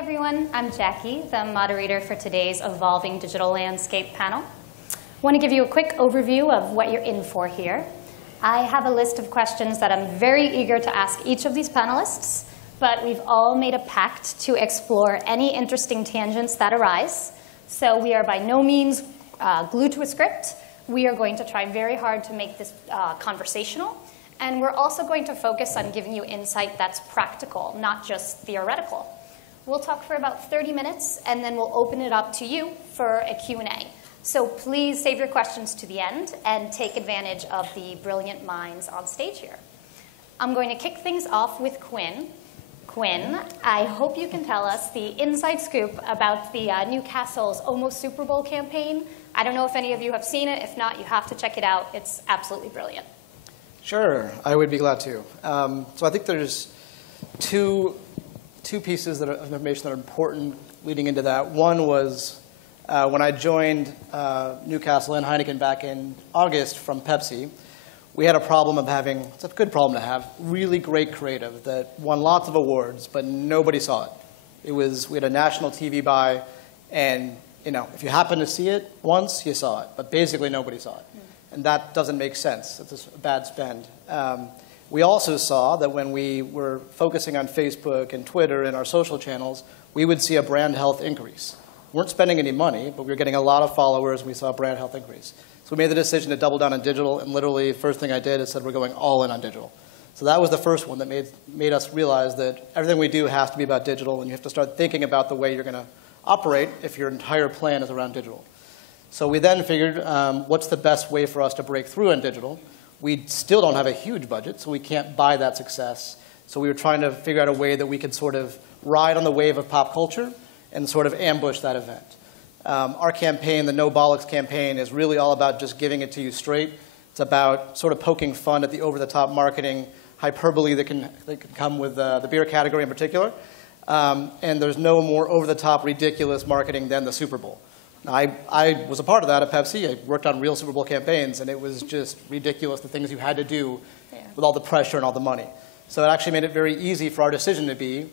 everyone, I'm Jackie, the moderator for today's Evolving Digital Landscape panel. I want to give you a quick overview of what you're in for here. I have a list of questions that I'm very eager to ask each of these panelists, but we've all made a pact to explore any interesting tangents that arise. So we are by no means glued to a script. We are going to try very hard to make this conversational. And we're also going to focus on giving you insight that's practical, not just theoretical. We'll talk for about 30 minutes, and then we'll open it up to you for a Q&A. So please save your questions to the end and take advantage of the brilliant minds on stage here. I'm going to kick things off with Quinn. Quinn, I hope you can tell us the inside scoop about the Newcastle's Almost Super Bowl campaign. I don't know if any of you have seen it. If not, you have to check it out. It's absolutely brilliant. Sure, I would be glad to. So I think there's two pieces of information that are important leading into that. One was when I joined Newcastle and Heineken back in August from Pepsi, we had a problem of having, it's a good problem to have, really great creative that won lots of awards, but nobody saw it. We had a national TV buy, and if you happen to see it once, you saw it, but basically nobody saw it. And that doesn't make sense. It's a bad spend. We also saw that when we were focusing on Facebook and Twitter and our social channels, we would see a brand health increase. We weren't spending any money, but we were getting a lot of followers, and we saw a brand health increase. So we made the decision to double down on digital, and literally the first thing I did is said we're going all in on digital. So that was the first one that made us realize that everything we do has to be about digital, and you have to start thinking about the way you're going to operate if your entire plan is around digital. So we then figured, what's the best way for us to break through on digital? We still don't have a huge budget, so we can't buy that success. So we were trying to figure out a way that we could sort of ride on the wave of pop culture and sort of ambush that event. Our campaign, the No Bollocks campaign, is really all about just giving it to you straight. It's about sort of poking fun at the over-the-top marketing hyperbole that can come with the beer category in particular. And there's no more over-the-top ridiculous marketing than the Super Bowl. I was a part of that at Pepsi. I worked on real Super Bowl campaigns, and it was just ridiculous, the things you had to do with all the pressure and all the money. So it actually made it very easy for our decision to be,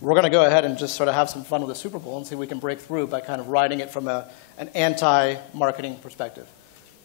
we're going to go ahead and just sort of have some fun with the Super Bowl and see if we can break through by kind of riding it from an anti-marketing perspective.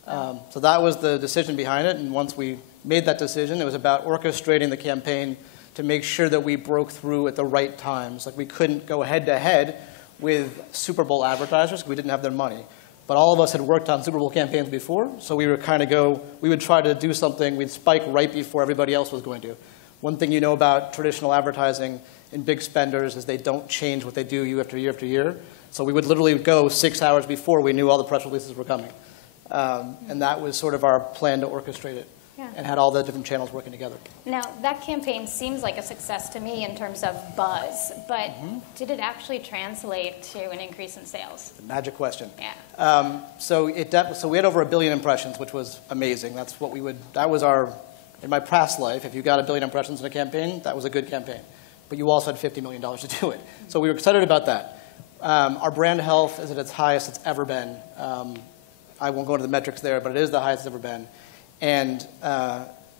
So that was the decision behind it, and once we made that decision, it was about orchestrating the campaign to make sure that we broke through at the right times. Like we couldn't go head-to-head with Super Bowl advertisers. We didn't have their money. But all of us had worked on Super Bowl campaigns before, so we would try to do something, we'd spike right before everybody else was going to. One thing you know about traditional advertising in big spenders is they don't change what they do year after year after year. So we would literally go 6 hours before we knew all the press releases were coming. And that was sort of our plan to orchestrate it. Yeah. And had all the different channels working together. Now, that campaign seems like a success to me in terms of buzz, but did it actually translate to an increase in sales? The magic question. Yeah. So we had over 1 billion impressions, which was amazing. That's what that was in my past life, if you got 1 billion impressions in a campaign, that was a good campaign. But you also had $50 million to do it. So we were excited about that. Our brand health is at its highest it's ever been. I won't go into the metrics there, but it is the highest it's ever been. And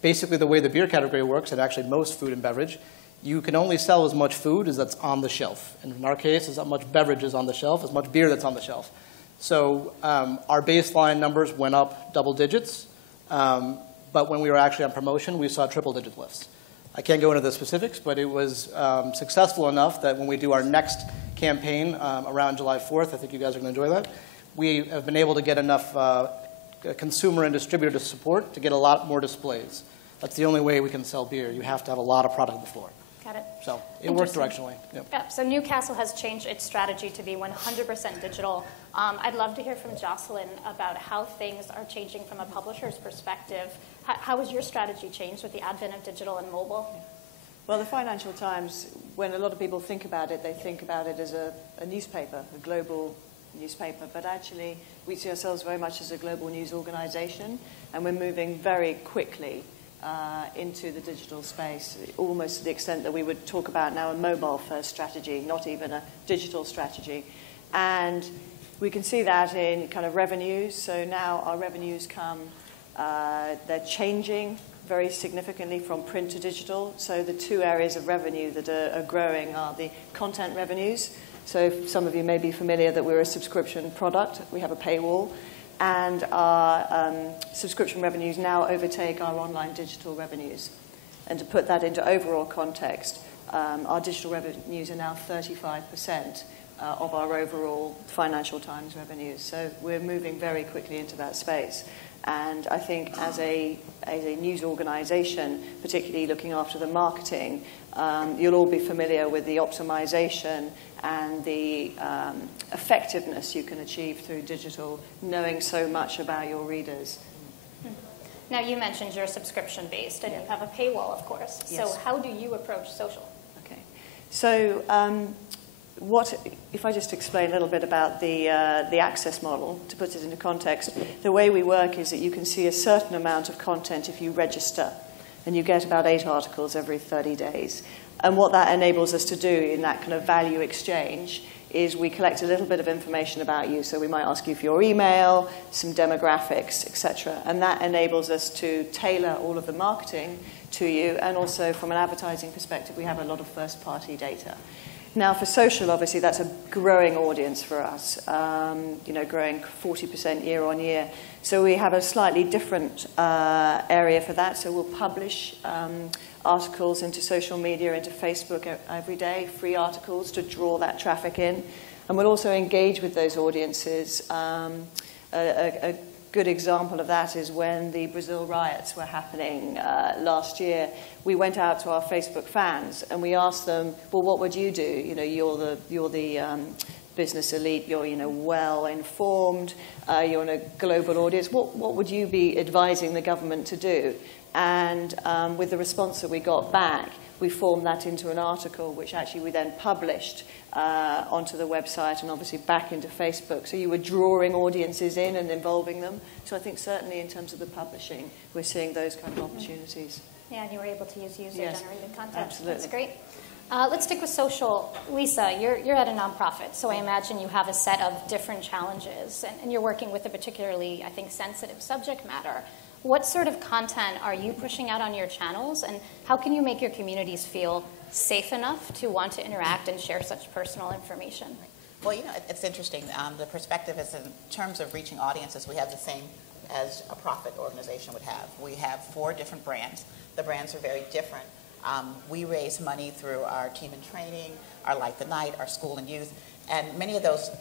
basically the way the beer category works, and actually most food and beverage, you can only sell as much food as that's on the shelf. And in our case, as much beverage is on the shelf, as much beer that's on the shelf. So our baseline numbers went up double digits. But when we were actually on promotion, we saw triple-digit lifts. I can't go into the specifics, but it was successful enough that when we do our next campaign around July 4th, I think you guys are going to enjoy that, we have been able to get enough consumer and distributor to support to get a lot more displays. That's the only way we can sell beer. You have to have a lot of product on the floor. Got it. So it works directionally. Yep. Yeah, so Newcastle has changed its strategy to be 100% digital. I'd love to hear from Jocelyn about how things are changing from a publisher's perspective. How has your strategy changed with the advent of digital and mobile? Well, the Financial Times, when a lot of people think about it, they think about it as a newspaper, a global newspaper, but actually we see ourselves very much as a global news organization, and we're moving very quickly into the digital space, almost to the extent that we would talk about now a mobile-first strategy, not even a digital strategy. And we can see that in kind of revenues. So now our revenues they're changing very significantly from print to digital. So the two areas of revenue that are growing are the content revenues. So some of you may be familiar that we're a subscription product. We have a paywall. And our subscription revenues now overtake our online digital revenues. And to put that into overall context, our digital revenues are now 35% of our overall Financial Times revenues. So we're moving very quickly into that space. And I think as a news organization, particularly looking after the marketing, you'll all be familiar with the optimization and the effectiveness you can achieve through digital, knowing so much about your readers. Now, you mentioned you're subscription-based, and you have a paywall, of course. Yes. So how do you approach social? Okay. So if I just explain a little bit about the access model, to put it into context, the way we work is that you can see a certain amount of content if you register, and you get about 8 articles every 30 days. And what that enables us to do in that kind of value exchange is we collect a little bit of information about you. So we might ask you for your email, some demographics, etc. And that enables us to tailor all of the marketing to you. And also from an advertising perspective, we have a lot of first-party data. Now, for social, obviously, that's a growing audience for us, growing 40% year on year. So we have a slightly different area for that. So we'll publish articles into social media, into Facebook every day, free articles to draw that traffic in. And we'll also engage with those audiences. A good example of that is when the Brazil riots were happening last year. We went out to our Facebook fans and we asked them, well, what would you do? You're the business elite, you're well informed, you're in a global audience. What would you be advising the government to do? And with the response that we got back, we formed that into an article, which actually we then published onto the website and obviously back into Facebook. So you were drawing audiences in and involving them. So I think certainly in terms of the publishing, we're seeing those kind of opportunities. Yeah, and you were able to use user-generated content. Absolutely. That's great. Let's stick with social. Lisa, you're at a nonprofit, so I imagine you have a set of different challenges, and you're working with a particularly, I think, sensitive subject matter. What sort of content are you pushing out on your channels, and how can you make your communities feel safe enough to want to interact and share such personal information? Well, it's interesting. The perspective is in terms of reaching audiences, we have the same as a profit organization would have. We have 4 different brands. The brands are very different. We raise money through our team in training, our Light the Night, our school and youth, and many of those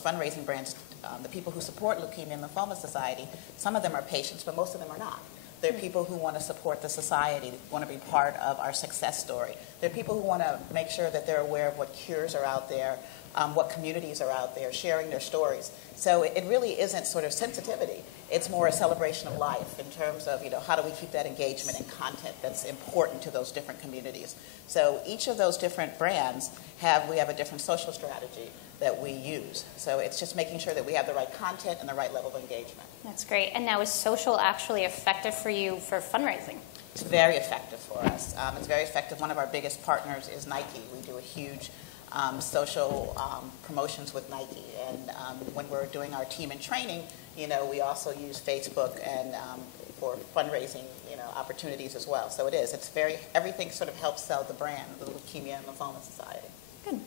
fundraising brands, the people who support Leukemia Lymphoma Society, some of them are patients, but most of them are not. They're people who want to support the society, want to be part of our success story. They're people who want to make sure that they're aware of what cures are out there, what communities are out there, sharing their stories. So it really isn't sort of sensitivity. It's more a celebration of life in terms of, how do we keep that engagement and content that's important to those different communities. So each of those different brands we have a different social strategy that we use. So it's just making sure that we have the right content and the right level of engagement. That's great. And now, is social actually effective for you for fundraising? It's very effective for us. It's very effective. One of our biggest partners is Nike. We do a huge social promotions with Nike. And when we're doing our team in training, we also use Facebook and for fundraising, opportunities as well. So everything sort of helps sell the brand, the Leukemia Lymphoma Society. Good.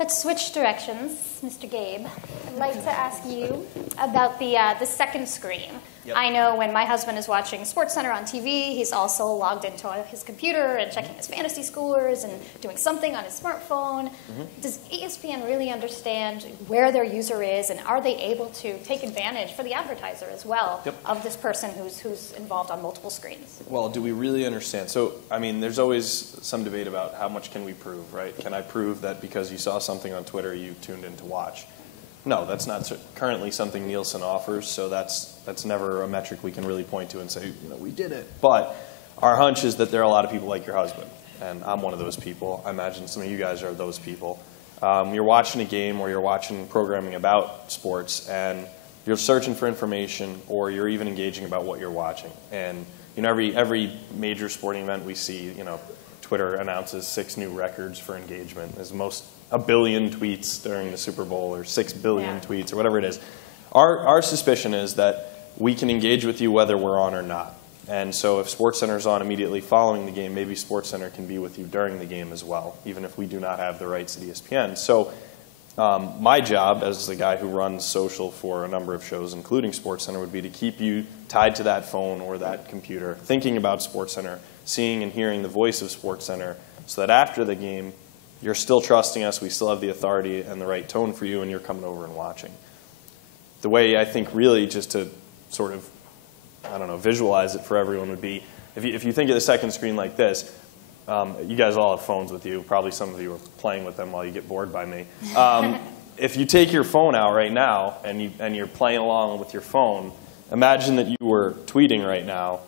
Let's switch directions, Mr. Gabe. I'd like to ask you about the second screen. Yep. I know when my husband is watching SportsCenter on TV, he's also logged into his computer and checking his fantasy scores and doing something on his smartphone. Mm-hmm. Does ESPN really understand where their user is, and are they able to take advantage for the advertiser as well of this person who's involved on multiple screens? Well, do we really understand? So, there's always some debate about how much can we prove, right? Can I prove that because you saw something on Twitter you tuned in to watch? No, that's not currently something Nielsen offers, so that's never a metric we can really point to and say, we did it. But our hunch is that there are a lot of people like your husband, and I'm one of those people. I imagine some of you guys are those people. You're watching a game or you're watching programming about sports, and you're searching for information, or you're even engaging about what you're watching. And every major sporting event we see, Twitter announces 6 new records for engagement. As most 1 billion tweets during the Super Bowl, or 6 billion tweets, or whatever it is. Our suspicion is that we can engage with you whether we're on or not. And so if SportsCenter's on immediately following the game, maybe SportsCenter can be with you during the game as well, even if we do not have the rights at ESPN. So my job as the guy who runs social for a number of shows, including SportsCenter, would be to keep you tied to that phone or that computer, thinking about SportsCenter, seeing and hearing the voice of SportsCenter, so that after the game, you're still trusting us, we still have the authority and the right tone for you, and you're coming over and watching. The way I think really just to sort of, I don't know, visualize it for everyone would be, if you think of the second screen like this, you guys all have phones with you. Probably some of you are playing with them while you get bored by me. If you take your phone out right now and you're playing along with your phone, imagine that you were tweeting right now,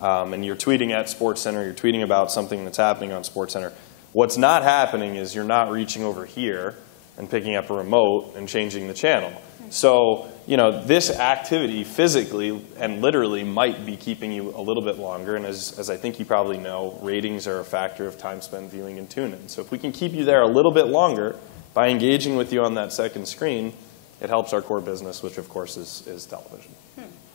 and you're tweeting at SportsCenter, you're tweeting about something that's happening on SportsCenter. What's not happening is you're not reaching over here and picking up a remote and changing the channel. So, you know, this activity physically and literally might be keeping you a little bit longer. And as I think you probably know, ratings are a factor of time spent viewing and tune-in. So if we can keep you there a little bit longer by engaging with you on that second screen, it helps our core business, which of course is television.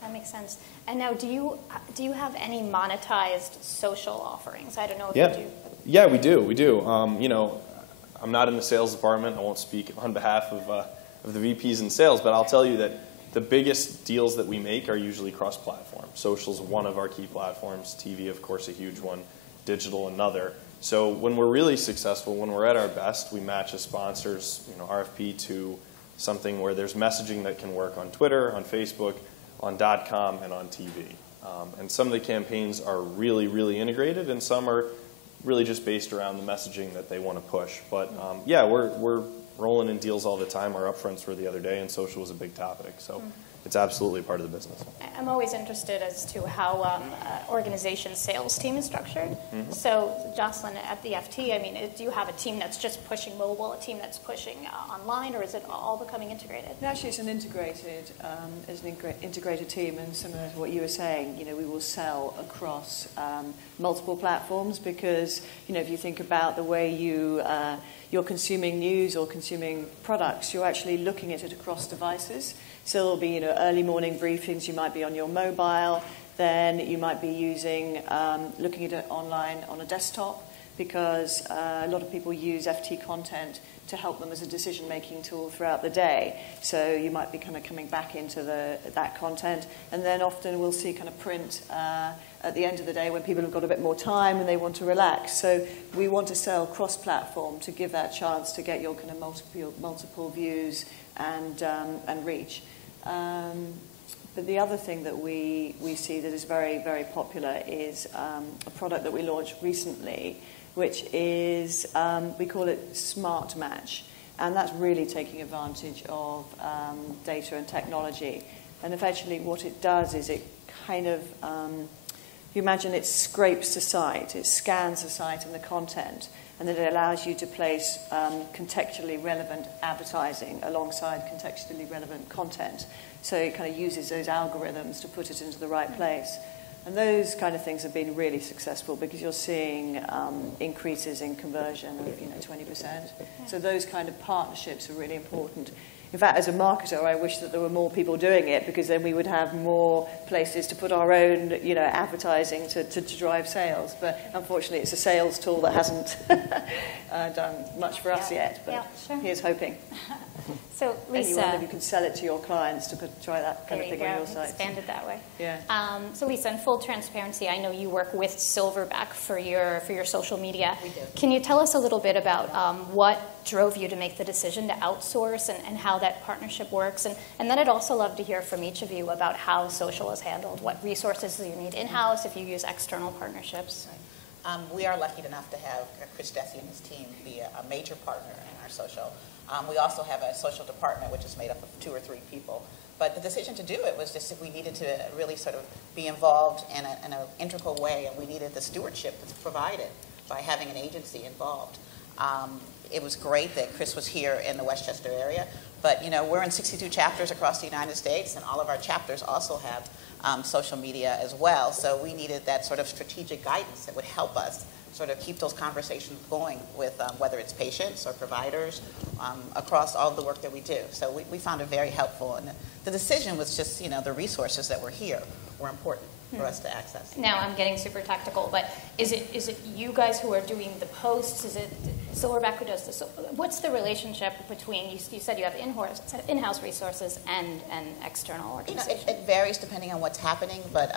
That makes sense. And now, do you have any monetized social offerings? I don't know if you do. Yeah, we do. We do. You know, I'm not in the sales department. I won't speak on behalf of the VPs in sales, but I'll tell you that the biggest deals that we make are usually cross-platform. Social's one of our key platforms. TV, of course, a huge one. Digital, another. So when we're really successful, when we're at our best, we match a sponsor's RFP to something where there's messaging that can work on Twitter, on Facebook, on .com, and on TV. And some of the campaigns are really, really integrated, and some are really just based around the messaging that they want to push. But yeah, we're rolling in deals all the time. Our upfronts were the other day, and social was a big topic. So it's absolutely part of the business. I'm always interested as to how organization's sales team is structured. So Jocelyn, at the FT, I mean, do you have a team that's just pushing mobile, a team that's pushing online, or is it all becoming integrated? Actually, it's an integrated team, and similar to what you were saying, we will sell across multiple platforms because, if you think about the way you're consuming news or consuming products, you're actually looking at it across devices. So there'll be, early morning briefings. You might be on your mobile. Then you might be looking at it online on a desktop because a lot of people use FT content to help them as a decision-making tool throughout the day. So you might be kind of coming back into that content. And then often we'll see kind of print at the end of the day when people have got a bit more time and they want to relax. So we want to sell cross-platform to give that chance to get your kind of multiple views and reach. But the other thing that we see that is very, very popular is a product that we launched recently, which is, we call it Smart Match. And that's really taking advantage of data and technology. And effectively what it does is it kind of, you imagine it scrapes the site, it scans the site and the content, and then it allows you to place contextually relevant advertising alongside contextually relevant content. So it kind of uses those algorithms to put it into the right place. And those kind of things have been really successful because you're seeing increases in conversion of 20%. So those kind of partnerships are really important. In fact, as a marketer, I wish that there were more people doing it because then we would have more places to put our own, advertising to drive sales. But unfortunately, it's a sales tool that hasn't done much for us yet. But here's hoping. So, Lisa, and you can sell it to your clients to try that kind of thing on your site. Expand it that way. Yeah. So, Lisa, in full transparency, I know you work with Silverback for your social media. We do. Can you tell us a little bit about what drove you to make the decision to outsource and how that partnership works? And then I'd also love to hear from each of you about how social is handled, what resources you need in-house if you use external partnerships. We are lucky enough to have Chris Dessy and his team be a major partner in our social. We also have a social department, which is made up of 2 or 3 people. But the decision to do it was just if we needed to really sort of be involved in an integral way, and we needed the stewardship that's provided by having an agency involved. It was great that Chris was here in the Westchester area, but we're in 62 chapters across the United States, and all of our chapters also have social media as well. So we needed that sort of strategic guidance that would help us sort of keep those conversations going with whether it's patients or providers across all of the work that we do. So we found it very helpful. And the decision was just, the resources that were here were important. for us to access. Now I'm getting super tactical, but is it you guys who are doing the posts? Is it Silverback who does this? What's the relationship between, you said you have in-house resources and external organizations? It varies depending on what's happening, but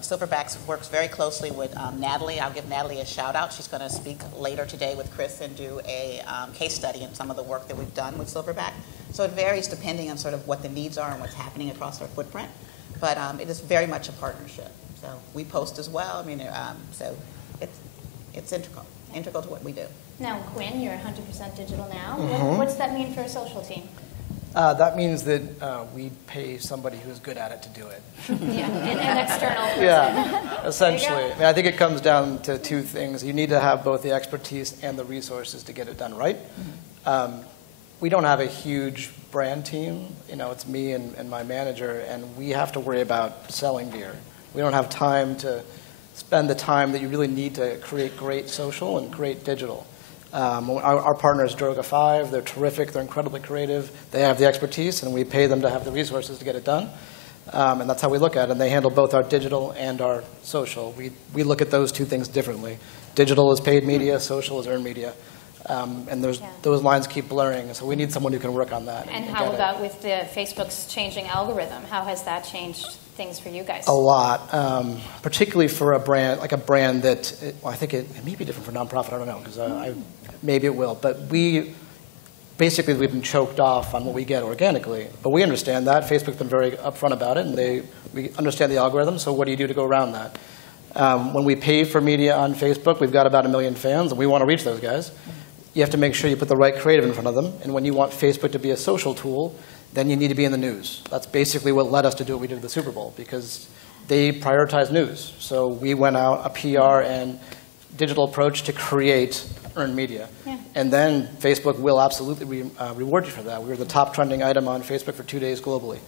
Silverbacks works very closely with Natalie. I'll give Natalie a shout out. She's going to speak later today with Chris and do a case study in some of the work that we've done with Silverback. So it varies depending on sort of what the needs are and what's happening across our footprint. But it is very much a partnership. So we post as well. I mean, so it's integral to what we do. Now, Quinn, you're 100% digital now. Mm-hmm. What's that mean for a social team? That means that we pay somebody who's good at it to do it. Yeah, an external person. Yeah, essentially. I mean, I think it comes down to two things. You need to have both the expertise and the resources to get it done right. Mm-hmm. We don't have a huge brand team. It's me and my manager, and we have to worry about selling beer. We don't have time to spend the time that you really need to create great social and great digital. Our partner is Droga5. They're terrific. They're incredibly creative. They have the expertise, and we pay them to have the resources to get it done. And that's how we look at it. And they handle both our digital and our social. We look at those two things differently. Digital is paid media. Social is earned media. And those lines keep blurring. So we need someone who can work on that. And how about with the Facebook's changing algorithm? How has that changed things for you guys? A lot, particularly for a brand that, I think it may be different for nonprofit. I don't know, because maybe it will. But we've been choked off on what we get organically. But we understand that. Facebook's been very upfront about it, and we understand the algorithm. So what do you do to go around that? When we pay for media on Facebook, we've got about 1 million fans, and we want to reach those guys. You have to make sure you put the right creative in front of them. And when you want Facebook to be a social tool, then you need to be in the news. That's basically what led us to do what we did with the Super Bowl, because they prioritize news. So we went out, a PR and digital approach to create earned media. Yeah. And then Facebook will absolutely reward you for that. We were the top trending item on Facebook for 2 days globally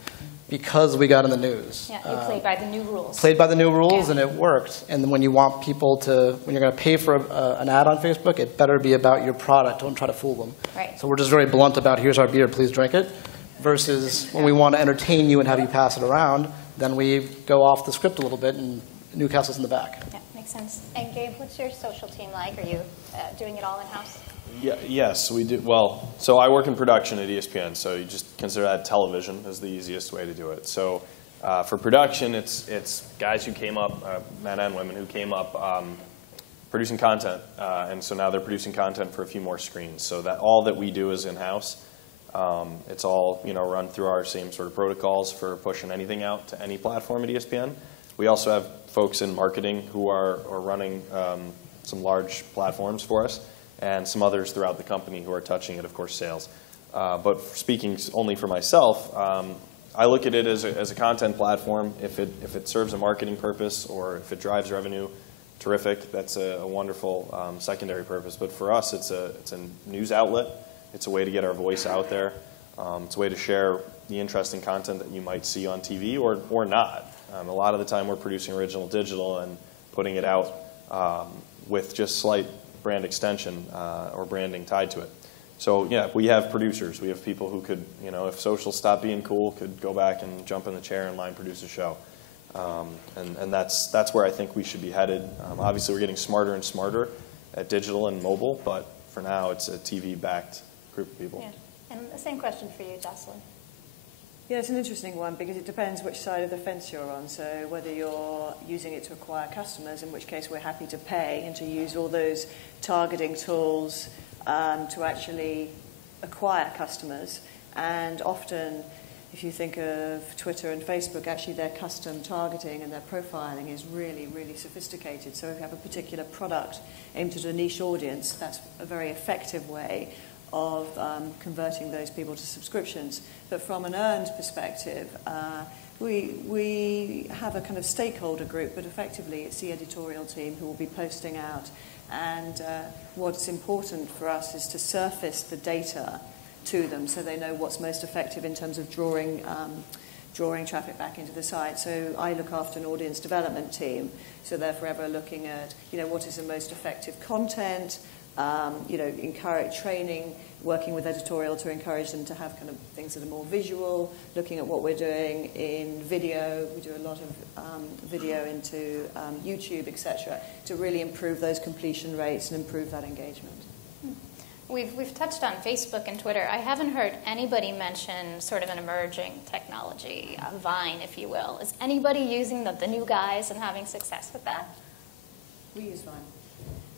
because we got in the news. Yeah, you played by the new rules. Played by the new rules, and it worked. And then when you want people when you're going to pay for an ad on Facebook, it better be about your product. Don't try to fool them. Right. So we're just very blunt about, here's our beer, please drink it. Versus when we want to entertain you and have you pass it around, then we go off the script a little bit, and Newcastle's in the back. Yeah, makes sense. And Gabe, what's your social team like? Are you doing it all in-house? Yes, we do. well, so I work in production at ESPN, so you just consider that television as the easiest way to do it. So for production, it's guys who came up, men and women who came up producing content, and so now they're producing content for a few more screens. So that all that we do is in-house. It's all run through our same sort of protocols for pushing anything out to any platform at ESPN. We also have folks in marketing who are running some large platforms for us, and some others throughout the company who are touching it, of course, sales. But speaking only for myself, I look at it as a content platform. If it serves a marketing purpose or if it drives revenue, terrific. That's a wonderful secondary purpose. But for us, it's a news outlet. It's a way to get our voice out there. It's a way to share the interesting content that you might see on TV or not. A lot of the time we're producing original digital and putting it out with just slight brand extension or branding tied to it. So yeah, we have producers. We have people who could, if social stopped being cool, could go back and jump in the chair and line produce a show. And that's where I think we should be headed. Obviously, we're getting smarter and smarter at digital and mobile, but for now, it's a TV-backed group of people. Yeah. And the same question for you, Jocelyn. Yeah, it's an interesting one because it depends which side of the fence you're on. So whether you're using it to acquire customers, in which case we're happy to pay and to use all those targeting tools to actually acquire customers. And often, if you think of Twitter and Facebook, actually their custom targeting and their profiling is really, really sophisticated. So if you have a particular product aimed at a niche audience, that's a very effective way of converting those people to subscriptions. But from an earned perspective, we have a kind of stakeholder group, but effectively it's the editorial team who will be posting out. And what's important for us is to surface the data to them so they know what's most effective in terms of drawing traffic back into the site. So I look after an audience development team, so they're forever looking at what is the most effective content, encourage training working with editorial to encourage them to have kind of things that are more visual, looking at what we're doing in video. We do a lot of video into YouTube, etc., to really improve those completion rates and improve that engagement. We've touched on Facebook and Twitter. I haven't heard anybody mention sort of an emerging technology, Vine, if you will. Is anybody using the new guys and having success with that? We use Vine.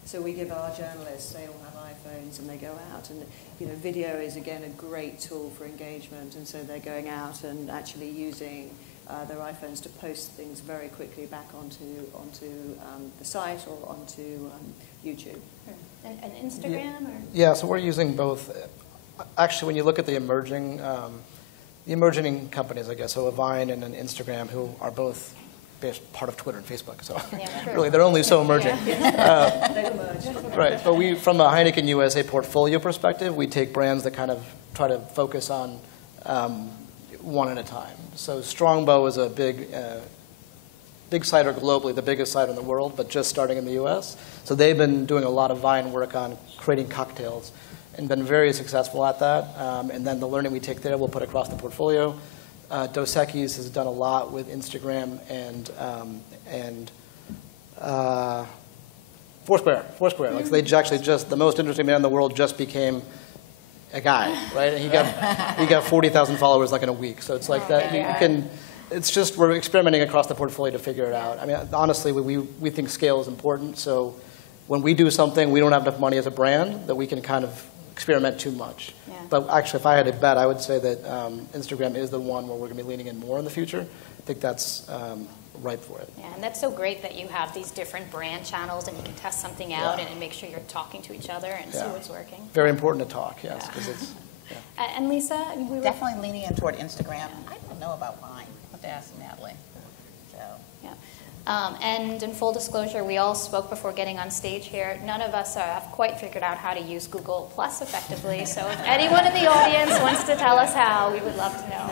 So we give our journalists, they all have iPhones and they go out, and video is again a great tool for engagement, and so they're going out and actually using their iPhones to post things very quickly back onto the site or onto YouTube. And Instagram? Or? Yeah, so we're using both. Actually, when you look at the emerging companies, I guess, so a Vine and an Instagram, who are both part of Twitter and Facebook, so really they're only so emerging. They emerge. Right, but from a Heineken USA portfolio perspective, we take brands that kind of try to focus on one at a time. So Strongbow is a big cider globally, the biggest cider in the world, but just starting in the US. So they've been doing a lot of Vine work on creating cocktails and been very successful at that. And then the learning we take there, we'll put across the portfolio. Dos Equis has done a lot with Instagram and Foursquare. Like they actually just, the most interesting man in the world just became a guy, right? And he got 40,000 followers like in a week. So it's like that. You can. It's just we're experimenting across the portfolio to figure it out. I mean, honestly, we think scale is important. So when we do something, we don't have enough money as a brand that we can kind of experiment too much. Yeah. But actually, if I had to bet, I would say that Instagram is the one where we're going to be leaning in more in the future. I think that's ripe for it. Yeah, and that's so great that you have these different brand channels and you can test something out and make sure you're talking to each other and see what's working. Very important to talk, yes. Yeah. It's, and Lisa? We were definitely leaning in toward Instagram. I don't know about Vine. I'll have to ask Natalie. So. Yeah. And in full disclosure, we all spoke before getting on stage here. None of us have quite figured out how to use Google Plus effectively. So if anyone in the audience wants to tell us how, we would love to know.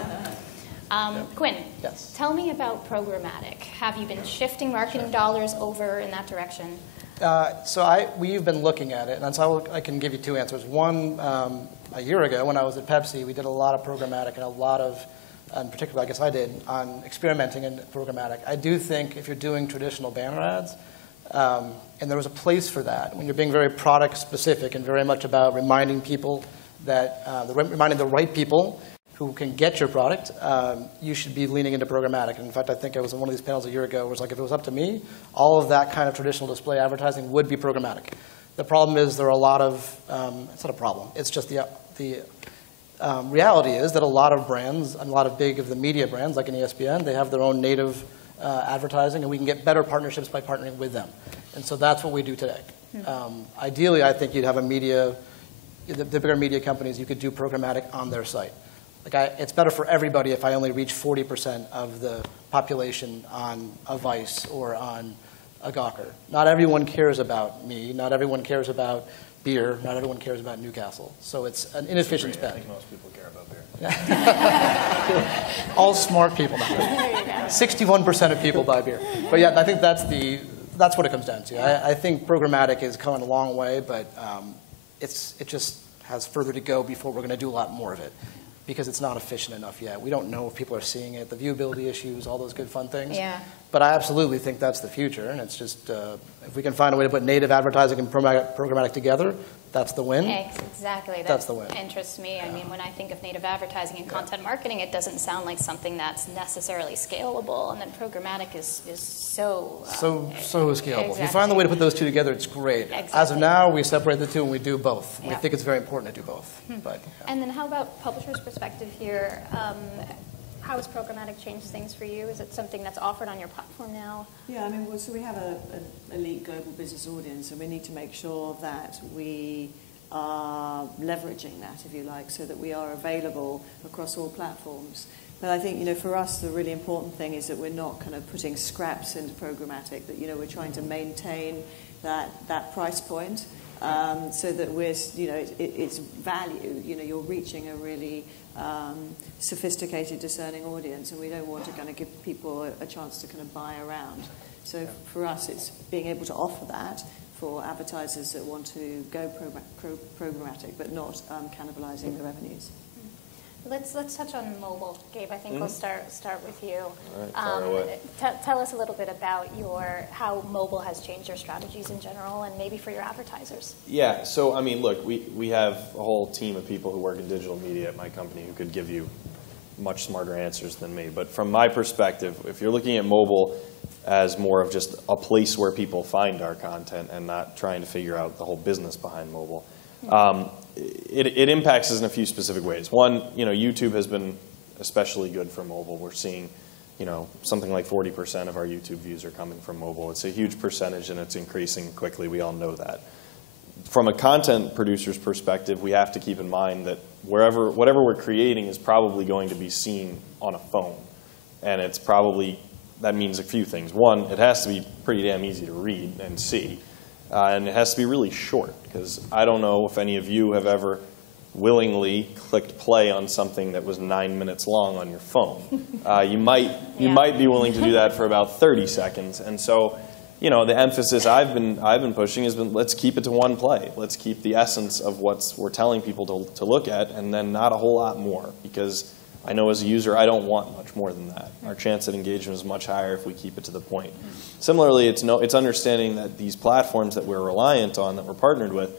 Quinn, tell me about programmatic. Have you been shifting marketing dollars over in that direction? We've been looking at it, and that's how I can give you two answers. One, a year ago when I was at Pepsi, we did a lot of programmatic and a lot of, in particular, I guess I did, on experimenting in programmatic. I do think if you're doing traditional banner ads, and there was a place for that, when you're being very product specific and very much about reminding people that, reminding the right people who can get your product, you should be leaning into programmatic. And in fact, I think I was on one of these panels a year ago where it was like, if it was up to me, all of that kind of traditional display advertising would be programmatic. The problem is there are a lot of, it's not a problem, it's just the reality is that a lot of brands, and a lot of big of the media brands, like an ESPN, they have their own native advertising, and we can get better partnerships by partnering with them. And so that's what we do today. Ideally, I think you'd have the bigger media companies, you could do programmatic on their site. It's better for everybody if I only reach 40% of the population on a Vice or on a Gawker. Not everyone cares about me. Not everyone cares about beer. Not everyone cares about Newcastle. So it's an inefficient spend. I think most people care about beer. All smart people now. 61% of people buy beer. But yeah, I think that's what it comes down to. I think programmatic is coming a long way, but it just has further to go before we're going to do a lot more of it, because it's not efficient enough yet. We don't know if people are seeing it, the viewability issues, all those good fun things. Yeah. But I absolutely think that's the future, and it's just, if we can find a way to put native advertising and programmatic together, that's the win. Exactly. That's the win. Interests me. I mean, when I think of native advertising and content marketing, it doesn't sound like something that's necessarily scalable, and then programmatic is so scalable. Exactly. If you find the way to put those two together, it's great. Exactly. As of now, we separate the two and we do both. Yeah. We think it's very important to do both. But, And then how about publisher's perspective here? How has programmatic changed things for you? Is it something that's offered on your platform now? Yeah, I mean, so we have an elite global business audience, and we need to make sure that we are leveraging that, if you like, so that we are available across all platforms. But I think, for us, the really important thing is that we're not kind of putting scraps into programmatic, that, we're trying to maintain that price point so that we're, it's value. You're reaching a really sophisticated, discerning audience, and we don't want to kind of give people a chance to kind of buy around. So for us, it's being able to offer that for advertisers that want to go programmatic but not cannibalizing the revenues. Let's touch on mobile, Gabe. I think we'll start with you. All right, fire away. Tell us a little bit about how mobile has changed your strategies in general, and maybe for your advertisers. Yeah. So I mean, look, we have a whole team of people who work in digital media at my company who could give you much smarter answers than me. But from my perspective, if you're looking at mobile as more of just a place where people find our content and not trying to figure out the whole business behind mobile, it impacts us in a few specific ways. One, YouTube has been especially good for mobile. We're seeing, something like 40% of our YouTube views are coming from mobile. It's a huge percentage, and it's increasing quickly. We all know that. From a content producer's perspective, we have to keep in mind that whatever we're creating is probably going to be seen on a phone, and that means a few things. One, it has to be pretty damn easy to read and see. And it has to be really short, because I don't know if any of you have ever willingly clicked play on something that was 9 minutes long on your phone. You might be willing to do that for about 30 seconds. And so, the emphasis I've been pushing has been, let's keep it to one play. Let's keep the essence of what we're telling people to look at, and then not a whole lot more, because I know as a user, I don't want much more than that. Our chance at engagement is much higher if we keep it to the point. Similarly, it's understanding that these platforms that we're reliant on, that we're partnered with,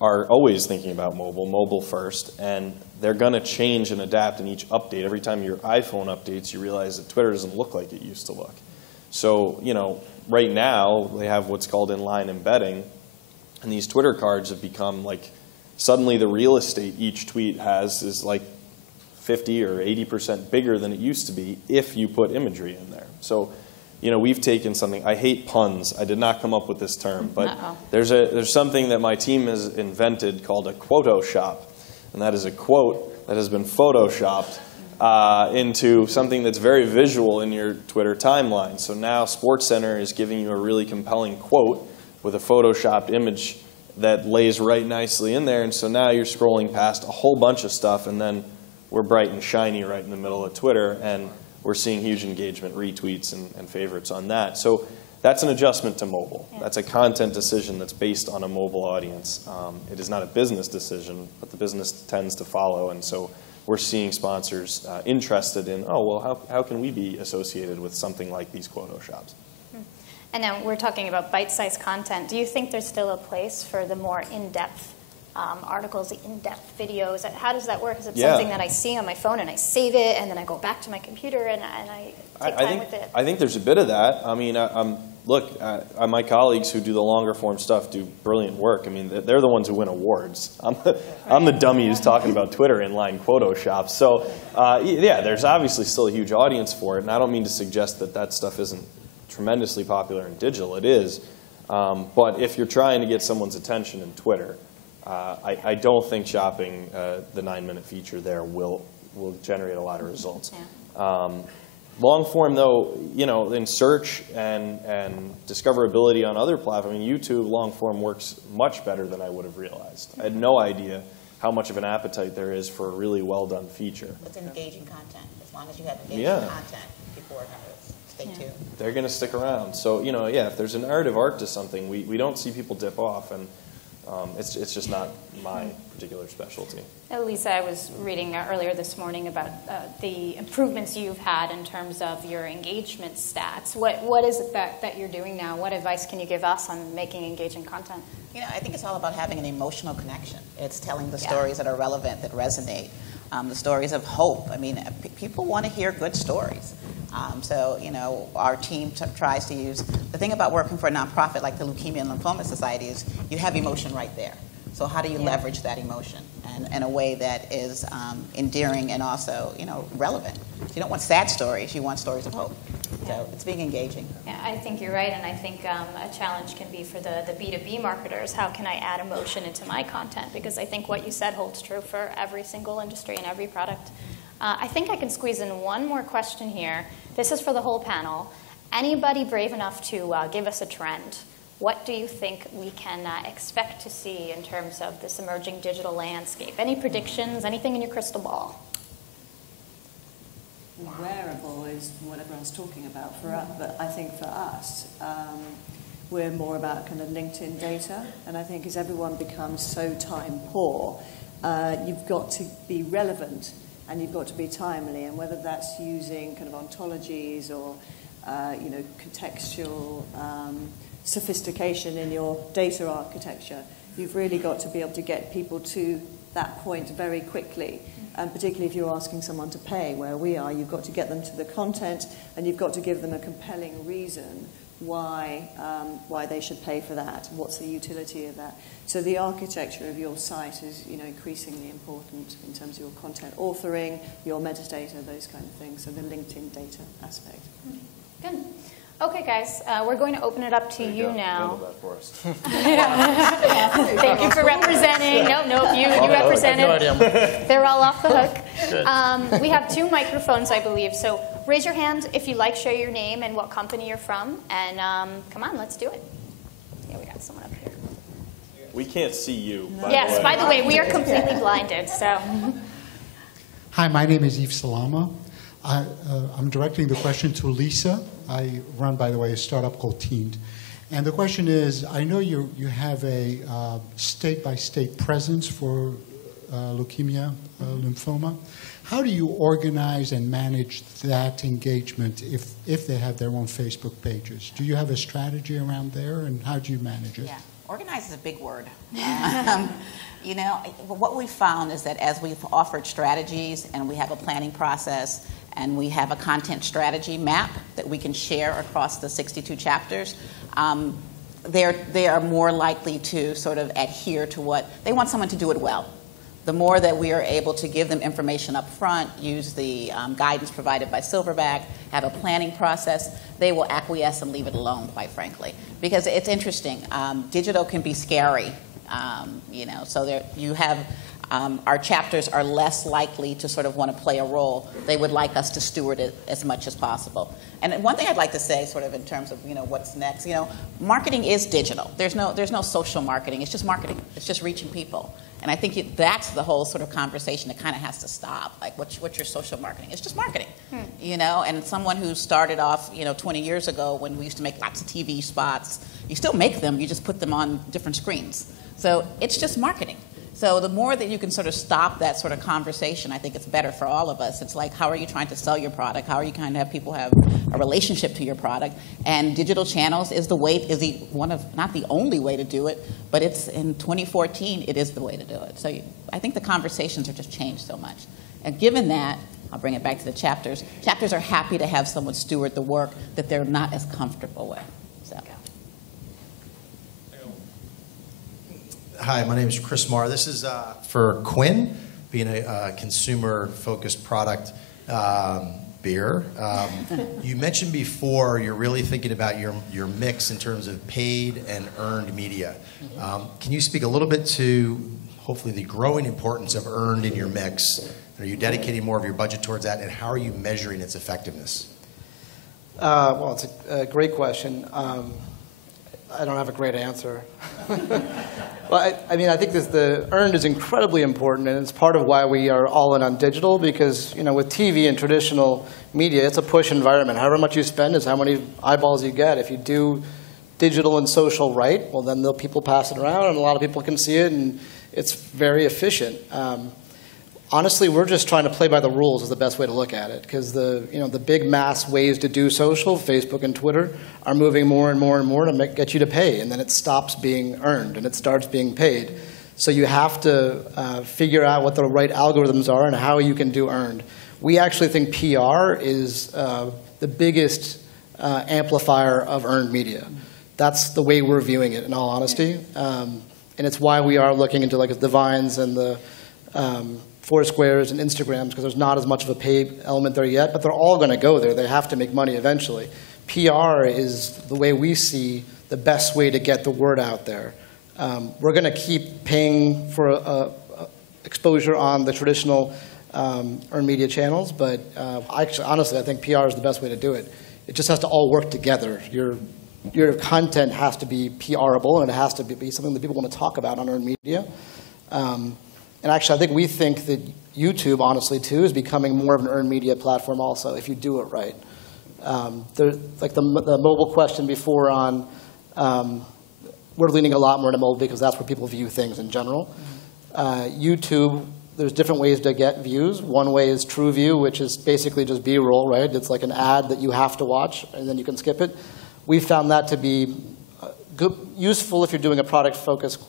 are always thinking about mobile first, and they're going to change and adapt in each update. Every time your iPhone updates, you realize that Twitter doesn't look like it used to look. So, right now, they have what's called inline embedding, and these Twitter cards have become like, suddenly the real estate each tweet has is like 50 or 80% bigger than it used to be if you put imagery in there. So, we've taken something. I hate puns. I did not come up with this term, but there's something that my team has invented called a quotoshop, and that is a quote that has been photoshopped into something that's very visual in your Twitter timeline. So now SportsCenter is giving you a really compelling quote with a photoshopped image that lays right nicely in there, and so now you're scrolling past a whole bunch of stuff, and then we're bright and shiny right in the middle of Twitter, and we're seeing huge engagement, retweets, and favorites on that. So that's an adjustment to mobile. Yeah. That's a content decision that's based on a mobile audience. It is not a business decision, but the business tends to follow, and so we're seeing sponsors interested in, how can we be associated with something like these quotoshops? And now we're talking about bite-sized content. Do you think there's still a place for the more in-depth articles, the in-depth videos? How does that work? Is it something that I see on my phone and I save it, and then I go back to my computer and I take time with it? I think there's a bit of that. I mean, look, my colleagues who do the longer form stuff do brilliant work. I mean, they're the ones who win awards. I'm the dummy who's talking about Twitter inline quotoshops. So, there's obviously still a huge audience for it, and I don't mean to suggest that stuff isn't tremendously popular in digital. It is. But if you're trying to get someone's attention in Twitter, I don't think shopping the 9-minute feature there will generate a lot of results. Yeah. Long form, though, in search and discoverability on other platforms, YouTube long form works much better than I would have realized. I had no idea how much of an appetite there is for a really well done feature. It's engaging content. As long as you have engaging content, people are going to stay tuned. They're going to stick around. So if there's a narrative arc to something, we don't see people dip off, and it's just not my particular specialty. Lisa, I was reading earlier this morning about the improvements you've had in terms of your engagement stats. What is it that you're doing now? What advice can you give us on making engaging content? I think it's all about having an emotional connection. It's telling the stories that are relevant, that resonate, the stories of hope. I mean, people want to hear good stories. So, our team tries to use, the thing about working for a nonprofit like the Leukemia Lymphoma Society is you have emotion right there. So how do you leverage that emotion in a way that is endearing and also, relevant? You don't want sad stories, you want stories of hope. So it's being engaging. Yeah, I think you're right, and I think a challenge can be for the B2B marketers. How can I add emotion into my content? Because I think what you said holds true for every single industry and every product. I think I can squeeze in one more question here. This is for the whole panel. Anybody brave enough to give us a trend? What do you think we can expect to see in terms of this emerging digital landscape? Any predictions, anything in your crystal ball? Wearable is what everyone's talking about for us, but I think for us, We're more about kind of LinkedIn data. And I think as everyone becomes so time poor, you've got to be relevant and you've got to be timely. And whether that's using kind of ontologies or contextual sophistication in your data architecture, you've really got to be able to get people to that point very quickly. And particularly if you're asking someone to pay, where we are, you've got to get them to the content and you've got to give them a compelling reason why they should pay for that, what's the utility of that. So the architecture of your site is increasingly important in terms of your content authoring, your metadata, those kind of things, so the LinkedIn data aspect. Good. Okay, guys, we're going to open it up to you now. Handle that for us. Thank you for representing. No, you represented. They're all off the hook. We have 2 microphones, I believe. So raise your hand if you like, share your name and what company you're from, and come on, let's do it. Yeah, we got someone up here. We can't see you. Yes, by the way, we are completely blinded. So. Hi, my name is Yves Salama. I'm directing the question to Lisa. I run, by the way, a startup called Teamed. And the question is, I know you have a state-by-state presence for leukemia, lymphoma. How do you organize and manage that engagement if they have their own Facebook pages? Do you have a strategy around there, and how do you manage it? Yeah, organize is a big word. What we've found is that as we've offered strategies and we have a planning process and we have a content strategy map that we can share across the 62 chapters, they are more likely to sort of adhere to what they want someone to do it well. The more that we are able to give them information up front, use the guidance provided by Silverback, have a planning process, they will acquiesce and leave it alone, quite frankly. Because it's interesting. Digital can be scary, so there you have our chapters are less likely to sort of want to play a role. They would like us to steward it as much as possible. And one thing I'd like to say, sort of in terms of what's next, marketing is digital. There's no social marketing. It's just marketing. It's just reaching people. And I think that's the whole sort of conversation that kind of has to stop. Like, what's your social marketing? It's just marketing, And someone who started off, 20 years ago when we used to make lots of TV spots, you still make them. You just put them on different screens. So it's just marketing. So the more that you can sort of stop that sort of conversation, I think it's better for all of us. It's like, how are you trying to sell your product? How are you trying to have people have a relationship to your product? And digital channels is not the only way to do it, but it's in 2014, it is the way to do it. So I think the conversations have just changed so much. And given that, I'll bring it back to the chapters. Chapters are happy to have someone steward the work that they're not as comfortable with. So. Hi, my name is Chris Marr. This is for Quinn, being a consumer-focused product beer. You mentioned before you're really thinking about your mix in terms of paid and earned media. Can you speak a little bit to, hopefully, the growing importance of earned in your mix? Are you dedicating more of your budget towards that, and how are you measuring its effectiveness? Well, it's a great question. I don't have a great answer. Well, I think the earned is incredibly important, and it's part of why we are all in on digital, because with TV and traditional media, it's a push environment. However much you spend is how many eyeballs you get. If you do digital and social right, well, then people pass it around, and a lot of people can see it, and it's very efficient. Honestly, we're just trying to play by the rules is the best way to look at it, because the big mass ways to do social, Facebook and Twitter, are moving more and more and more to get you to pay, and then it stops being earned and it starts being paid. So you have to figure out what the right algorithms are and how you can do earned. We actually think PR is the biggest amplifier of earned media. That's the way we're viewing it, in all honesty, and it's why we are looking into the Vines and the Foursquares and Instagrams, because there's not as much of a paid element there yet, but they're all going to go there. They have to make money eventually. PR is the way we see the best way to get the word out there. We're going to keep paying for exposure on the traditional earned media channels, but honestly, I think PR is the best way to do it. It just has to all work together. Your content has to be PRable, and it has to be something that people want to talk about on earned media. And actually, I think that YouTube, honestly, too, is becoming more of an earned media platform also, if you do it right. The mobile question before on We're leaning a lot more into mobile because that's where people view things in general. YouTube, there's different ways to get views. One way is True View, which is basically just B-roll, right? It's like an ad that you have to watch, and then you can skip it. We found that to be useful if you're doing a product-focused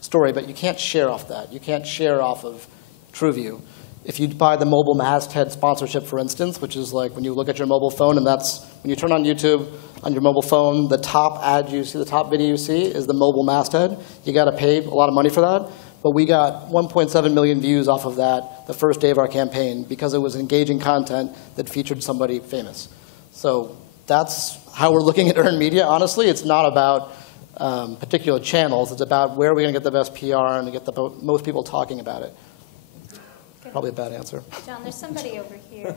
story, but you can't share off that. You can't share off of True View. If you buy the mobile masthead sponsorship, for instance, which is like when you look at your mobile phone, and that's when you turn on YouTube on your mobile phone, the top ad you see, the top video you see is the mobile masthead. You got to pay a lot of money for that. But we got 1.7 million views off of that the first day of our campaign because it was engaging content that featured somebody famous. So that's how we're looking at earned media. Honestly, it's not about particular channels. It's about where we're going to get the best PR and to get the most people talking about it. Good. Probably a bad answer. John, there's somebody over here.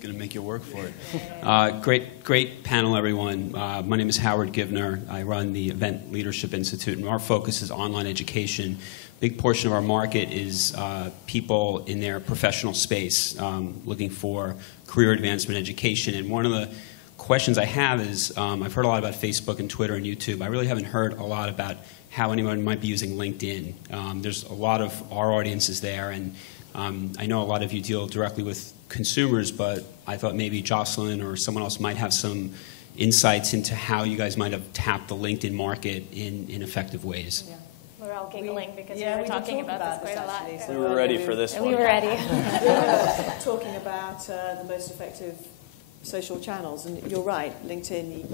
Going to make you work for it. Great panel, everyone. My name is Howard Givner. I run the Event Leadership Institute, and our focus is online education. A big portion of our market is people in their professional space looking for career advancement education. And one of the questions I have is, I've heard a lot about Facebook and Twitter and YouTube. I really haven't heard a lot about how anyone might be using LinkedIn. There's a lot of our audiences there, and I know a lot of you deal directly with consumers, but I thought maybe Jocelyn or someone else might have some insights into how you guys might have tapped the LinkedIn market in effective ways. Yeah. We're all giggling because we were talking about this quite a lot. We were ready for this one. We were ready. We were talking about the most effective social channels, and you're right, LinkedIn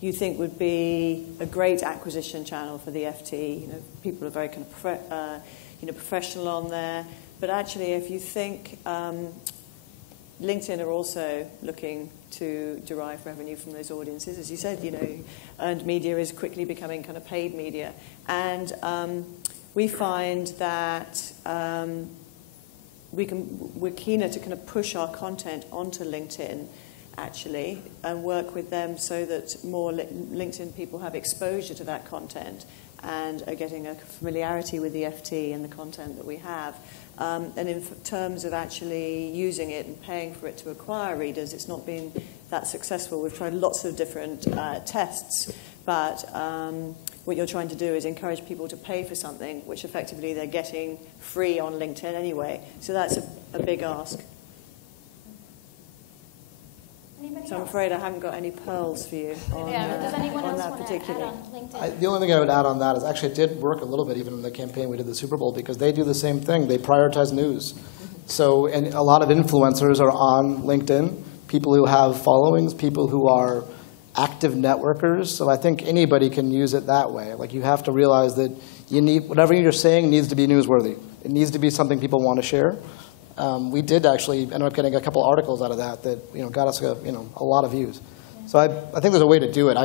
you think would be a great acquisition channel for the FT. You know, people are very kind of professional on there. But actually, if you think LinkedIn are also looking to derive revenue from those audiences, as you said, earned media is quickly becoming kind of paid media, and we find that we're keener to kind of push our content onto LinkedIn, actually, and work with them so that more LinkedIn people have exposure to that content and are getting a familiarity with the FT and the content that we have. And in terms of actually using it and paying for it to acquire readers, it's not been that successful. We've tried lots of different tests, but what you're trying to do is encourage people to pay for something which effectively they're getting free on LinkedIn anyway. So that's a big ask. So I'm afraid I haven't got any pearls for you on, does anyone on else that want particularly. to add on LinkedIn? The only thing I would add on that is actually it did work a little bit even in the campaign we did the Super Bowl because they do the same thing. They prioritize news. So, and a lot of influencers are on LinkedIn, people who have followings, people who are active networkers. So I think anybody can use it that way. Like you have to realize that you need, whatever you're saying needs to be newsworthy. It needs to be something people want to share. We did actually end up getting a couple articles out of that got us a lot of views. So I think there's a way to do it.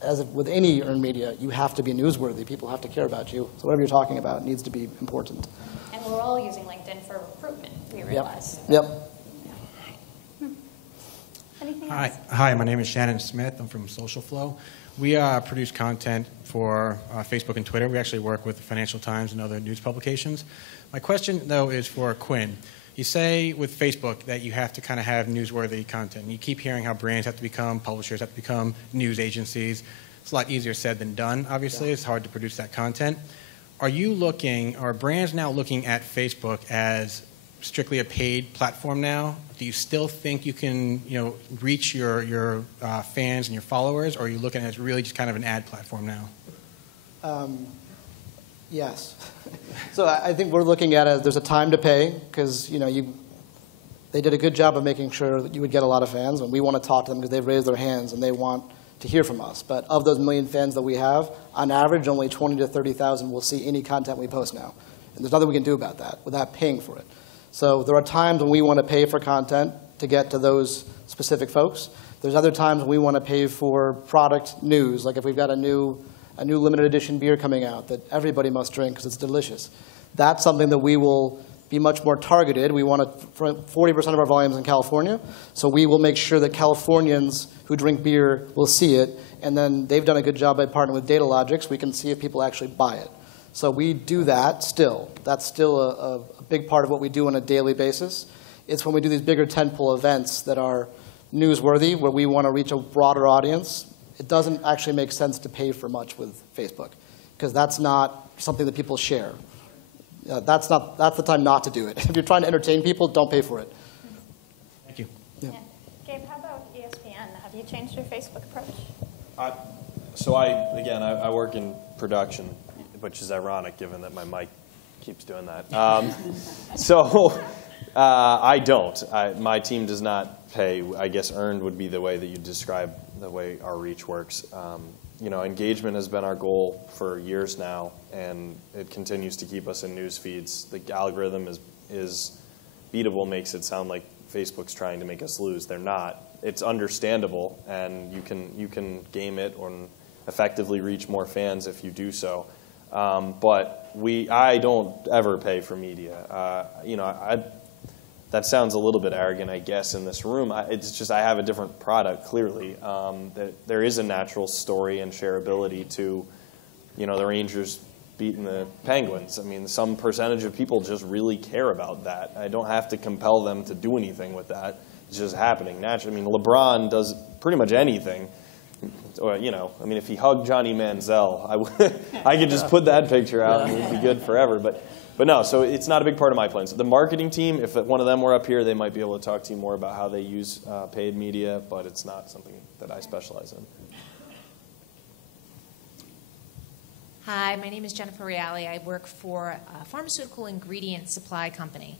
As with any earned media, you have to be newsworthy. People have to care about you. So whatever you're talking about needs to be important. And we're all using LinkedIn for recruitment, we realize. Yep. Anything else? Hi, my name is Shannon Smith. I'm from Social Flow. We produce content for Facebook and Twitter. We actually work with the Financial Times and other news publications. My question, though, is for Quinn. You say with Facebook that you have to kind of have newsworthy content. You keep hearing how brands have to become, publishers have to become news agencies. It's a lot easier said than done, obviously. Yeah. It's hard to produce that content. Are brands now looking at Facebook as strictly a paid platform now? Do you still think you can reach your fans and your followers, or are you looking at it as really just kind of an ad platform now? Yes. So I think we're looking at it, there's a time to pay, because they did a good job of making sure that you would get a lot of fans, and we want to talk to them because they've raised their hands and they want to hear from us. But of those million fans that we have, on average, only 20 to 30,000 will see any content we post now. And there's nothing we can do about that without paying for it. So there are times when we want to pay for content to get to those specific folks. There's other times when we want to pay for product news, like if we've got a new limited edition beer coming out that everybody must drink because it's delicious. That's something that we will be much more targeted. We want 40% of our volumes in California, so we will make sure that Californians who drink beer will see it, and then they've done a good job by partnering with Data Logics. We can see if people actually buy it. So we do that still. That's still a big part of what we do on a daily basis. It's when we do these bigger tentpole events that are newsworthy, where we want to reach a broader audience. It doesn't actually make sense to pay for much with Facebook, because that's not something that people share. That's the time not to do it. If you're trying to entertain people, don't pay for it. Thank you. Yeah. Gabe, how about ESPN? Have you changed your Facebook approach? So I work in production, which is ironic given that my mic keeps doing that. I don't. My team does not pay. I guess earned would be the way that you describe the way our reach works. Engagement has been our goal for years now, and it continues to keep us in news feeds. The algorithm is beatable, makes it sound like Facebook's trying to make us lose. They're not. It's understandable, and you can game it or effectively reach more fans if you do so. But I don't ever pay for media. That sounds a little bit arrogant, I guess, in this room. It's just I have a different product, clearly. There is a natural story and shareability to, the Rangers beating the Penguins. I mean, some percentage of people just really care about that. I don't have to compel them to do anything with that. It's just happening naturally. I mean, LeBron does pretty much anything. Or, if he hugged Johnny Manziel, I could just put that picture out and it would be good forever. But no, so it's not a big part of my plans. The marketing team, if one of them were up here, they might be able to talk to you more about how they use paid media, but it's not something that I specialize in. Hi, my name is Jennifer Reale. I work for a pharmaceutical ingredient supply company.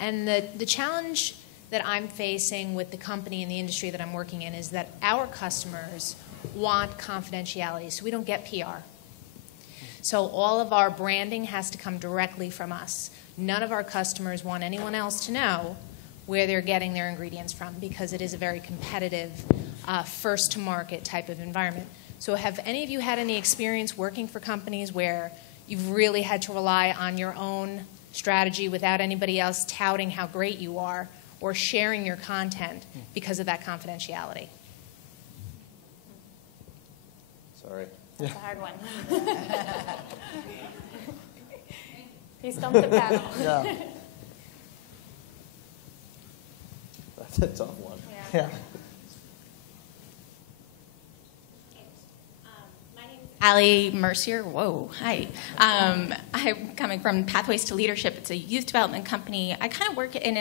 And the challenge that I'm facing with the company and the industry that I'm working in is that our customers want confidentiality, so we don't get PR. So all of our branding has to come directly from us. None of our customers want anyone else to know where they're getting their ingredients from, because it is a very competitive, first-to-market type of environment. So have any of you had any experience working for companies where you've really had to rely on your own strategy without anybody else touting how great you are or sharing your content because of that confidentiality? Sorry. That's a hard one. You stumped the panel. Yeah. That's a tough one. Yeah. Allie Mercier. Whoa, hi. I'm coming from Pathways to Leadership. It's a youth development company. I kind of work in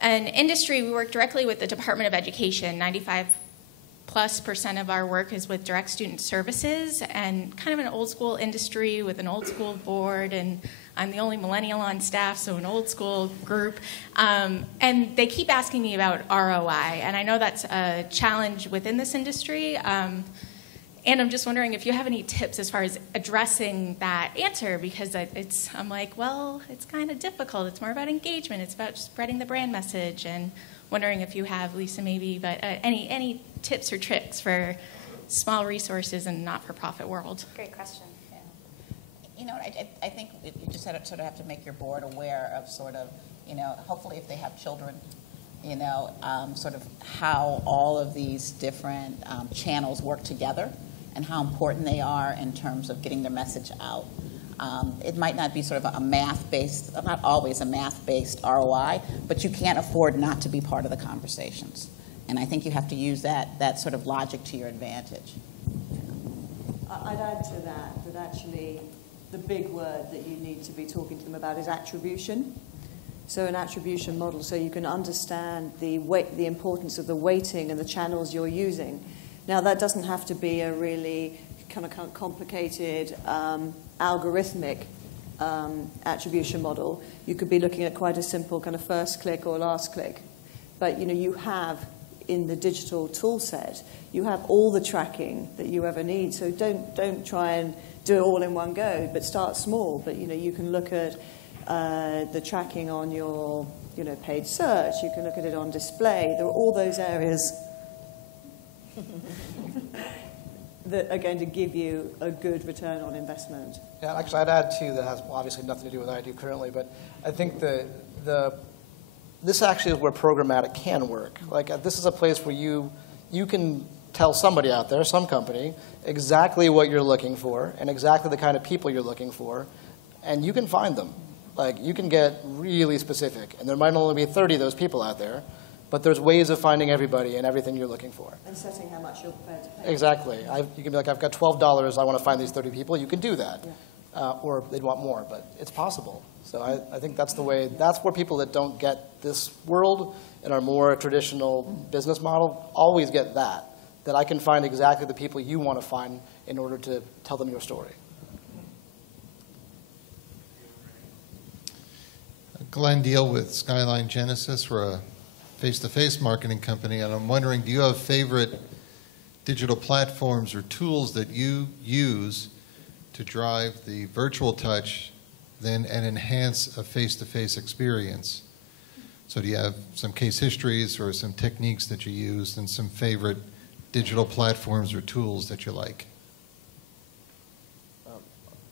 an industry. We work directly with the Department of Education. 95+% of our work is with direct student services, and kind of an old school industry with an old school board, and I'm the only millennial on staff, so an old school group. And they keep asking me about ROI, and I know that's a challenge within this industry. And I'm just wondering if you have any tips as far as addressing that answer, because I'm like, well, it's kind of difficult. It's more about engagement. It's about spreading the brand message, and wondering if you have, Lisa, maybe, but any tips or tricks for small resources in not-for-profit world? Great question. I think you just sort of have to make your board aware of sort of, hopefully if they have children, sort of how all of these different channels work together and how important they are in terms of getting their message out. It might not be sort of a math-based, not always a math-based ROI, but you can't afford not to be part of the conversations. And I think you have to use that sort of logic to your advantage. I'd add to that actually the big word that you need to be talking to them about is attribution. So an attribution model, so you can understand the importance of the weighting and the channels you're using. Now, that doesn't have to be a really kind of complicated algorithmic attribution model. You could be looking at quite a simple kind of first click or last click. But you have in the digital tool set, you have all the tracking that you ever need. So don't try and do it all in one go, but start small. But you can look at the tracking on your paid search. You can look at it on display. There are all those areas that are going to give you a good return on investment. Yeah, actually, I'd add too that has obviously nothing to do with what I do currently, but I think this actually is where programmatic can work. Like this is a place where you can tell somebody out there, some company, exactly what you're looking for and exactly the kind of people you're looking for, and you can find them. Like, you can get really specific, and there might only be 30 of those people out there, but there's ways of finding everybody and everything you're looking for. And setting how much you're prepared to pay. Exactly. You can be like, I've got $12, I want to find these 30 people. You can do that. Yeah. Or they'd want more, but it's possible. So I think that's the way, that's where people that don't get this world and our more traditional business model always get that I can find exactly the people you want to find in order to tell them your story. Glenn Deal with Skyline Genesis. We're a face-to-face marketing company, and I'm wondering, do you have favorite digital platforms or tools that you use to drive the virtual touch and enhance a face-to-face experience? So do you have some case histories or some techniques that you use and some favorite digital platforms or tools that you like?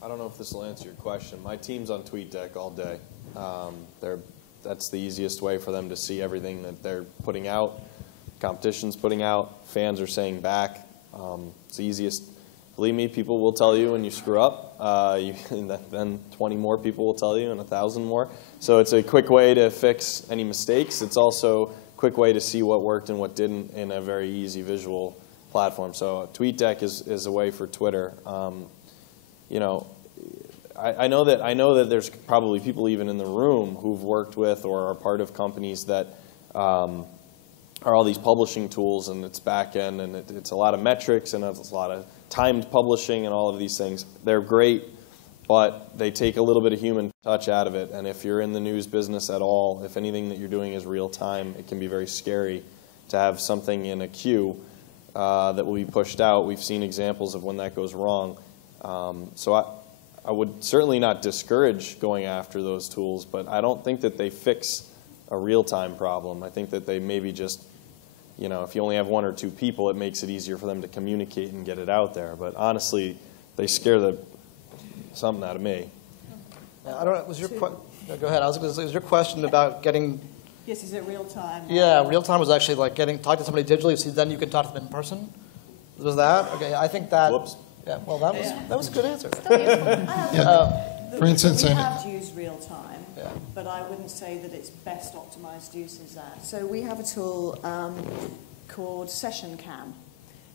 I don't know if this will answer your question. My team's on TweetDeck all day. That's the easiest way for them to see everything that they're putting out, competition's putting out, fans are saying back. It's the easiest. Believe me, people will tell you when you screw up. Then 20 more people will tell you and 1,000 more. So it's a quick way to fix any mistakes. It's also a quick way to see what worked and what didn't in a very easy visual platform. So TweetDeck is a way for Twitter. You know, I know that there's probably people even in the room who've worked with or are part of companies that are all these publishing tools, and it's back end, and it's a lot of metrics, and it's a lot of timed publishing and all of these things. They're great, but they take a little bit of human touch out of it. And if you're in the news business at all, if anything that you're doing is real time, it can be very scary to have something in a queue that will be pushed out. We've seen examples of when that goes wrong. So I would certainly not discourage going after those tools, but I don't think that they fix a real-time problem. I think that they maybe just, you know, if you only have 1 or 2 people, it makes it easier for them to communicate and get it out there. But honestly, they scare something out of me. I don't know, was your go ahead. Was your question about getting? Yes, is it real time? Yeah, real time was actually like talk to somebody digitally, so then you can talk to them in person. Was that okay? I think that. Whoops. Yeah, well, that was a good answer. For instance, we have used real time, but I wouldn't say that its best optimized use is that. So we have a tool called Session Cam,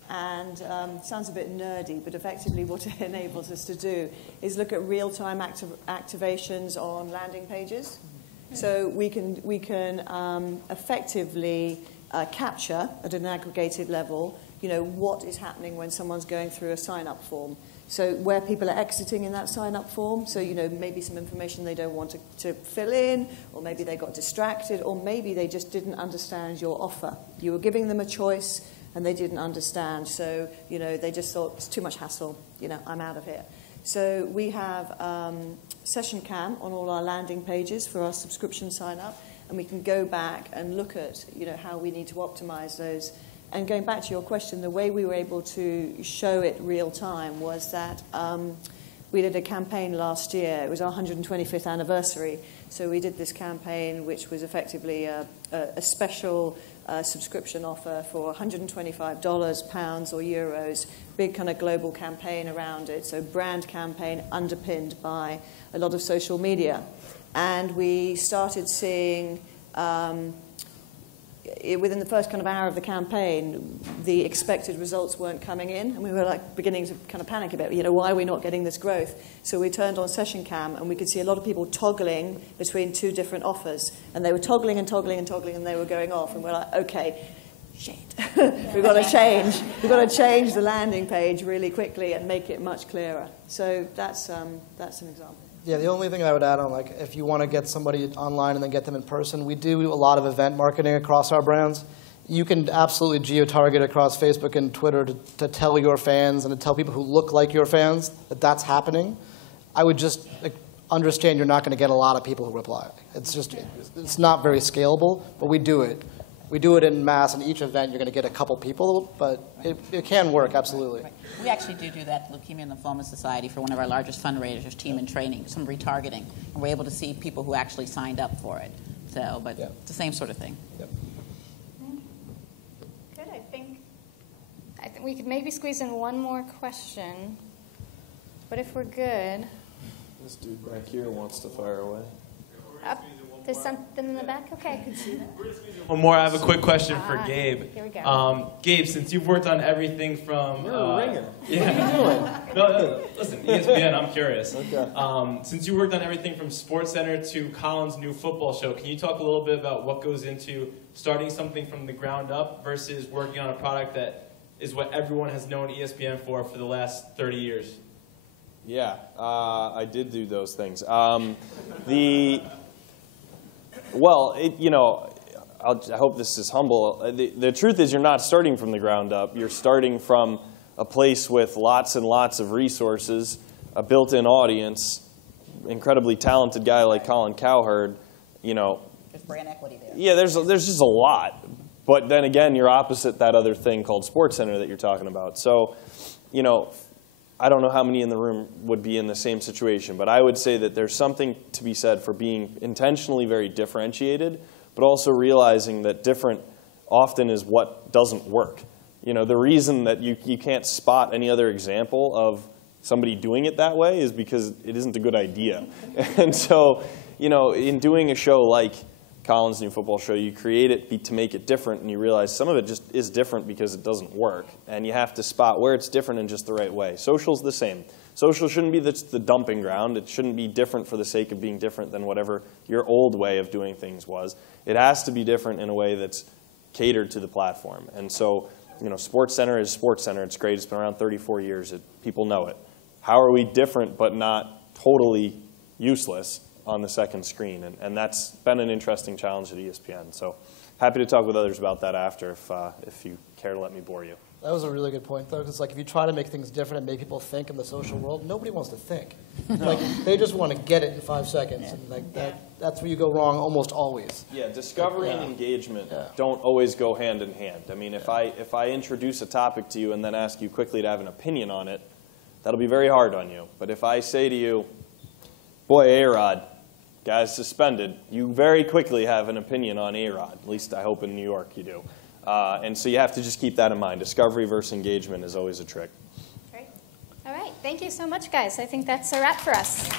and it sounds a bit nerdy, but effectively what it enables us to do is look at real-time activations on landing pages. So we can effectively capture at an aggregated level, you know, what is happening when someone's going through a sign-up form. So where people are exiting in that sign-up form, so, you know, maybe some information they don't want to fill in, or maybe they got distracted, or maybe they just didn't understand your offer. You were giving them a choice, and they didn't understand. So, you know, they just thought, it's too much hassle, you know, I'm out of here. So we have Session Cam on all our landing pages for our subscription sign-up, and we can go back and look at, you know, how we need to optimize those. And going back to your question, the way we were able to show it real time was that we did a campaign last year. It was our 125th anniversary. So we did this campaign, which was effectively a special subscription offer for $125, pounds or euros, big kind of global campaign around it. So brand campaign underpinned by a lot of social media. And we started seeing within the first kind of hour of the campaign, the expected results weren't coming in, and we were like beginning to kind of panic about, you know, why are we not getting this growth? So we turned on Session Cam, and we could see a lot of people toggling between 2 different offers, and they were toggling and toggling and toggling, and they were going off, and we're like, okay, shit, we've got to change. We've got to change the landing page really quickly and make it much clearer. So that's an example. Yeah, the only thing I would add on, like, if you want to get somebody online and then get them in person, we do a lot of event marketing across our brands. You can absolutely geo-target across Facebook and Twitter to tell your fans and to tell people who look like your fans that that's happening. I would just understand you're not going to get a lot of people who reply. It's not very scalable, but we do it. We do it in mass, and each event you're going to get a couple people, but it can work, absolutely. Right. We actually do that Leukemia Lymphoma Society for one of our largest fundraisers, Team in Training, some retargeting, and we're able to see people who actually signed up for it. So, but it's the same sort of thing. Yep. Good, I we could maybe squeeze in one more question, but if we're good. This dude back here wants to fire away. There's something in the back? Okay. One more. I have a quick question for Gabe. Here we go. Gabe, since you've worked on everything from... You're a ringer. Yeah. What are you doing? No, listen, ESPN, I'm curious. Okay. Since you worked on everything from SportsCenter to Colin's new football show, can you talk a little bit about what goes into starting something from the ground up versus working on a product that is what everyone has known ESPN for the last 30 years? Yeah, I did do those things. Well, I hope this is humble. The truth is you're not starting from the ground up. You're starting from a place with lots and lots of resources, a built-in audience, incredibly talented guy like Colin Cowherd. There's brand equity there. Yeah, there's just a lot. But then again, you're opposite that other thing called SportsCenter that you're talking about. So, I don't know how many in the room would be in the same situation, but I would say that there's something to be said for being intentionally very differentiated, but also realizing that different often is what doesn't work. The reason that you can't spot any other example of somebody doing it that way is because it isn't a good idea. And so, in doing a show like Colin's new football show, you create it to make it different, and you realize some of it just is different because it doesn't work, and you have to spot where it's different in just the right way. Social's the same. Social shouldn't be the dumping ground. It shouldn't be different for the sake of being different than whatever your old way of doing things was. It has to be different in a way that's catered to the platform. And so, SportsCenter is SportsCenter. It's great. It's been around 34 years. People know it. How are we different but not totally useless on the second screen? And that's been an interesting challenge at ESPN. So happy to talk with others about that after if you care to let me bore you. That was a really good point, though, because if you try to make things different and make people think in the social world, nobody wants to think. They just want to get it in 5 seconds, and that's where you go wrong almost always. Yeah, discovery and engagement don't always go hand in hand. I mean, if I introduce a topic to you and then ask you quickly to have an opinion on it, that'll be very hard on you. But if I say to you, boy, A-Rod, guy's suspended, you very quickly have an opinion on A-Rod. At least I hope in New York you do. And so you have to just keep that in mind. Discovery versus engagement is always a trick. Great. All right. Thank you so much, guys. I think that's a wrap for us.